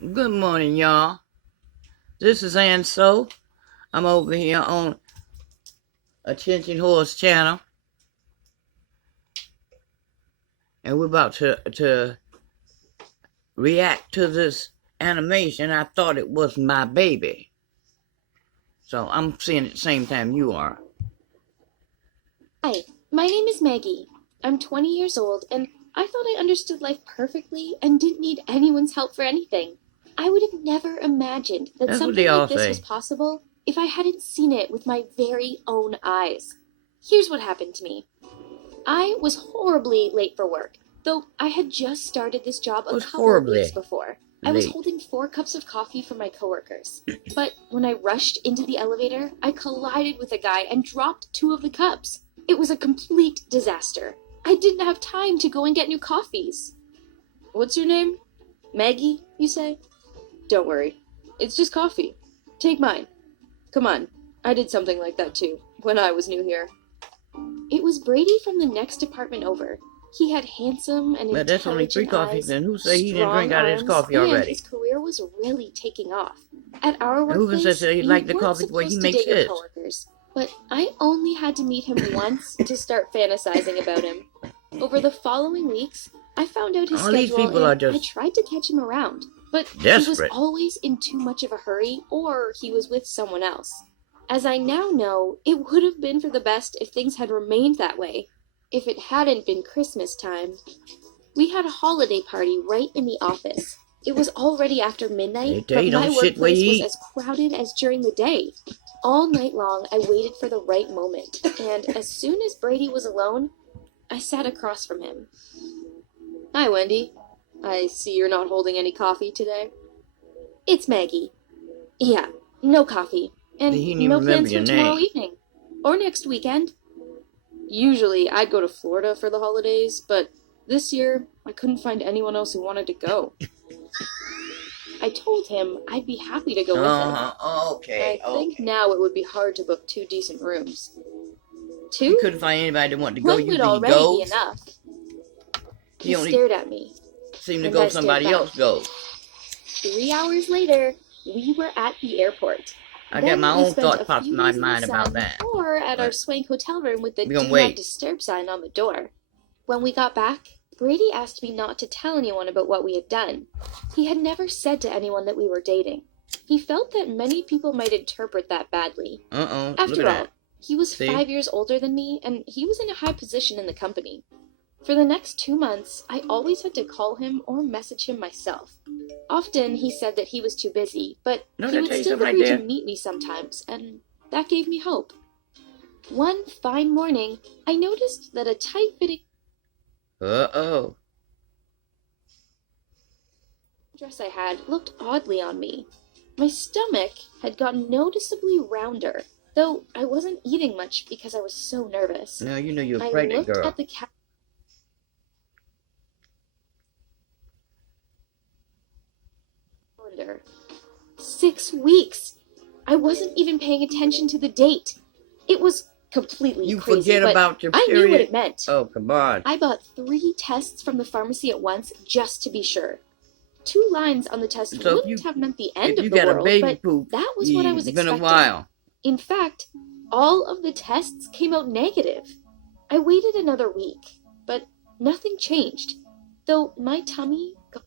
Good morning, y'all. This is Ann So. I'm over here on Attention Horse channel, and we're about to react to this animation. I thought it was my baby, so I'm seeing it the same time you are. Hi, my name is Maggie. I'm 20 years old, and I thought I understood life perfectly and didn't need anyone's help for anything. I would have never imagined that That's what they something all like this was say. possible if I hadn't seen it with my very own eyes. Here's what happened to me. I was horribly late for work, though I had just started this job a Was couple of weeks horribly before. I was late. holding 4 cups of coffee for my coworkers. But when I rushed into the elevator, I collided with a guy and dropped 2 of the cups. It was a complete disaster. I didn't have time to go and get new coffees. What's your name? Maggie, you say? Don't worry. It's just coffee. Take mine. Come on. I did something like that too, when I was new here. It was Brady from the next department over. He had handsome and But that's only 3 intelligent coffees, eyes, and who say he didn't strong drink out of his arms, coffee and already? his career was really taking off. At our And who workplace, says he you liked the weren't coffee the way he supposed to makes date your his? coworkers, but I only had to meet him once to start fantasizing about him. Over the following weeks, I found out his All these schedule people are and I just tried to catch him around, but he was desperate. always in too much of a hurry or he was with someone else. As I now know, it would have been for the best if things had remained that way. If it hadn't been Christmas time. We had a holiday party right in the office. It was already after midnight, but my workplace was as crowded as during the day. All night long, I waited for the right moment, and as soon as Brady was alone, I sat across from him. Hi, Wendy. I see you're not holding any coffee today. It's Maggie. Yeah, no coffee. And no plans for tomorrow evening. Or next weekend. Usually, I'd go to Florida for the holidays, but this year, I couldn't find anyone else who wanted to go. I told him I'd be happy to go with him. Okay. I think now it would be hard to book 2 decent rooms. 2? You couldn't find anybody that wanted to go. One would already be enough. He stared at me. Seemed to go somebody else goes. 3 hours later, we were at the airport. I got my own thoughts popping in my mind about that. Or at our swank hotel room with the Do Not Disturb sign on the door. When we got back, Brady asked me not to tell anyone about what we had done. He had never said to anyone that we were dating. He felt that many people might interpret that badly. After all, he was 5 years older than me, and he was in a high position in the company. For the next 2 months, I always had to call him or message him myself. Often he said that he was too busy, but he would still agree to meet me sometimes, and that gave me hope. One fine morning, I noticed that a tight-fitting dress I had looked oddly on me. My stomach had gotten noticeably rounder, though I wasn't eating much because I was so nervous. Now you know you're a pregnant girl. I looked at the calendar. 6 weeks! I wasn't even paying attention to the date. It was completely You crazy, forget about your period. I knew what it meant. Oh, come on. I bought 3 tests from the pharmacy at once just to be sure. 2 lines on the test wouldn't have meant the end of the world, but that was what I was expecting. It's been a while. In fact, all of the tests came out negative. I waited another week, but nothing changed, though my tummy got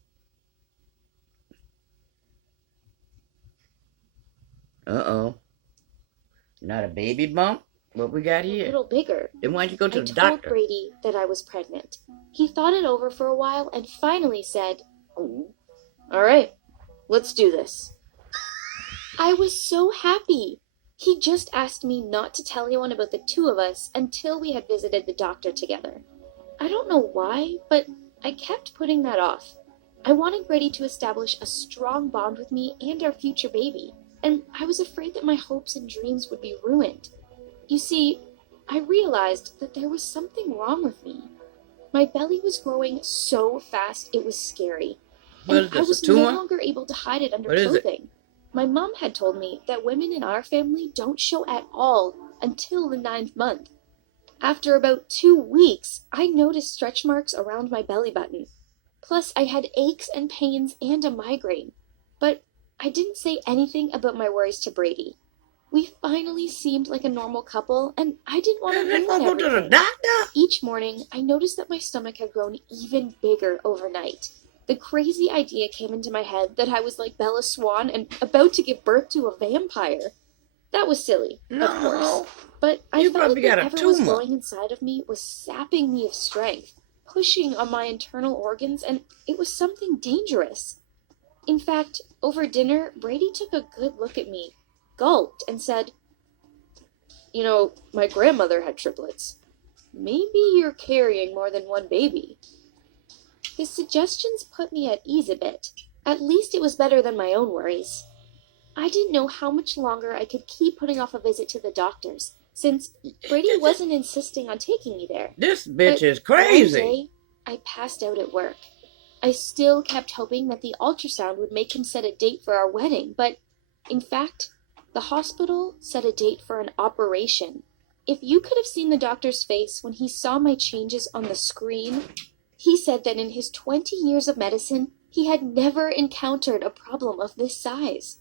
Not a baby bump? What we got here? a little bigger. Then why'd you go to the doctor? I told Brady that I was pregnant. He thought it over for a while and finally said, "Oh, all right, let's do this." I was so happy. He just asked me not to tell anyone about the 2 of us until we had visited the doctor together. I don't know why, but I kept putting that off. I wanted Brady to establish a strong bond with me and our future baby, and I was afraid that my hopes and dreams would be ruined. You see, I realized that there was something wrong with me. My belly was growing so fast it was scary, and I was no longer able to hide it under clothing. My mom had told me that women in our family don't show at all until the 9th month. After about 2 weeks, I noticed stretch marks around my belly button. Plus, I had aches and pains and a migraine. But I didn't say anything about my worries to Brady. We finally seemed like a normal couple, and I didn't want to Let's ruin go to the everything. doctor. Each morning, I noticed that my stomach had grown even bigger overnight. The crazy idea came into my head that I was like Bella Swan and about to give birth to a vampire. That was silly, of course. No. But I You felt probably like got a whatever was tumor. growing inside of me was sapping me of strength, pushing on my internal organs, and it was something dangerous. In fact, over dinner, Brady took a good look at me, gulped, and said, "You know, my grandmother had triplets. Maybe you're carrying more than one baby." His suggestions put me at ease a bit. At least it was better than my own worries. I didn't know how much longer I could keep putting off a visit to the doctors, since Brady wasn't insisting on taking me there. This bitch But is one crazy. day, I passed out at work. I still kept hoping that the ultrasound would make him set a date for our wedding, but in fact, the hospital set a date for an operation. If you could have seen the doctor's face when he saw my changes on the screen, he said that in his 20 years of medicine, he had never encountered a problem of this size.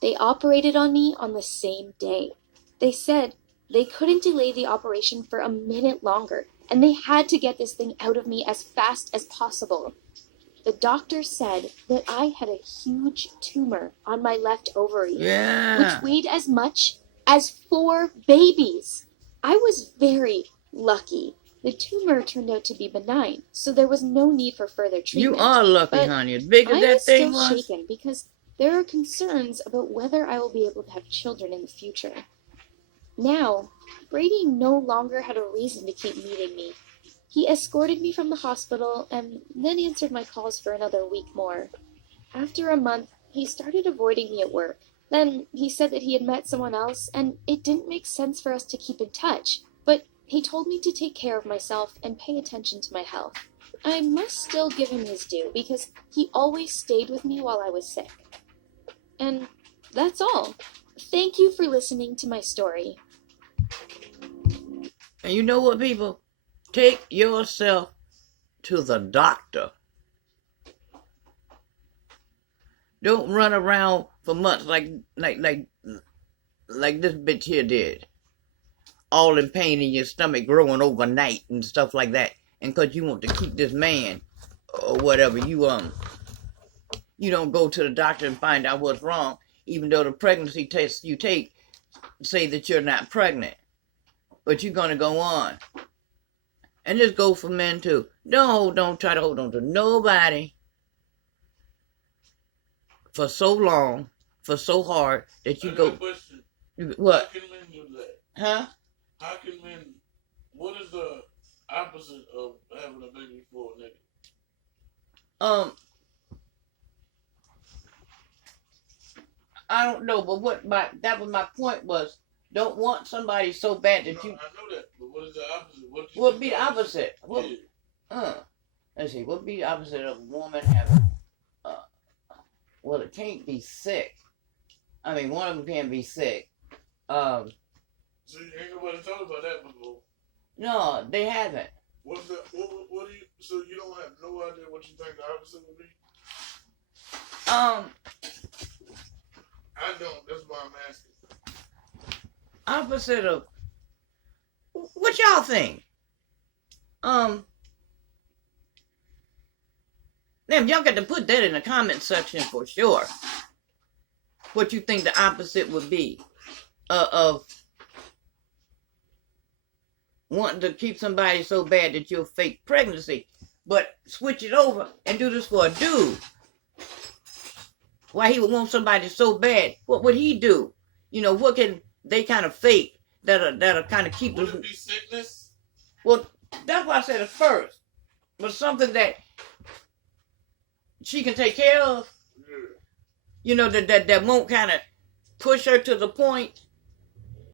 They operated on me on the same day. They said they couldn't delay the operation for a minute longer, and they had to get this thing out of me as fast as possible. The doctor said that I had a huge tumor on my left ovary, Yeah. which weighed as much as 4 babies. I was very lucky. The tumor turned out to be benign, so there was no need for further You treatment. are lucky, But honey. As big as I that was thing still was. shaken because there are concerns about whether I will be able to have children in the future. Now, Brady no longer had a reason to keep meeting me. He escorted me from the hospital and then answered my calls for another week more. After a month, he started avoiding me at work. Then he said that he had met someone else and it didn't make sense for us to keep in touch, but he told me to take care of myself and pay attention to my health. I must still give him his due because he always stayed with me while I was sick. And that's all. Thank you for listening to my story. And you know what, people? Take yourself to the doctor. Don't run around for months like this bitch here did. All in pain in your stomach growing overnight and stuff like that. And because you want to keep this man or whatever, you don't go to the doctor and find out what's wrong, even though the pregnancy tests you take say that you're not pregnant. But you're going to go on. And this goes for men too. Don't try to hold on to nobody for so long, for so hard that you go. What? How can men do that? Huh? How can men? What is the opposite of having a baby for a nigga? I don't know, but that was my point was, don't want somebody so bad that you. I know that, but what is the opposite? What would be the opposite? Let's see. What would be the opposite of a woman having? Well, it can't be sick. I mean, one of them can't be sick. So ain't nobody talked about that before. No, they haven't. What's the what do you? So you don't have no idea what you think the opposite would be? I don't. That's why I'm asking. Opposite of what y'all think? Damn, y'all got to put that in the comment section for sure. What you think the opposite would be of wanting to keep somebody so bad that you'll fake pregnancy, but switch it over and do this for a dude. Why he would want somebody so bad? What would he do? You know, what can they kind of fake that'll kind of keep Would it be sickness? Well, that's why I said it first. But something that she can take care of. Yeah. You know, that won't kind of push her to the point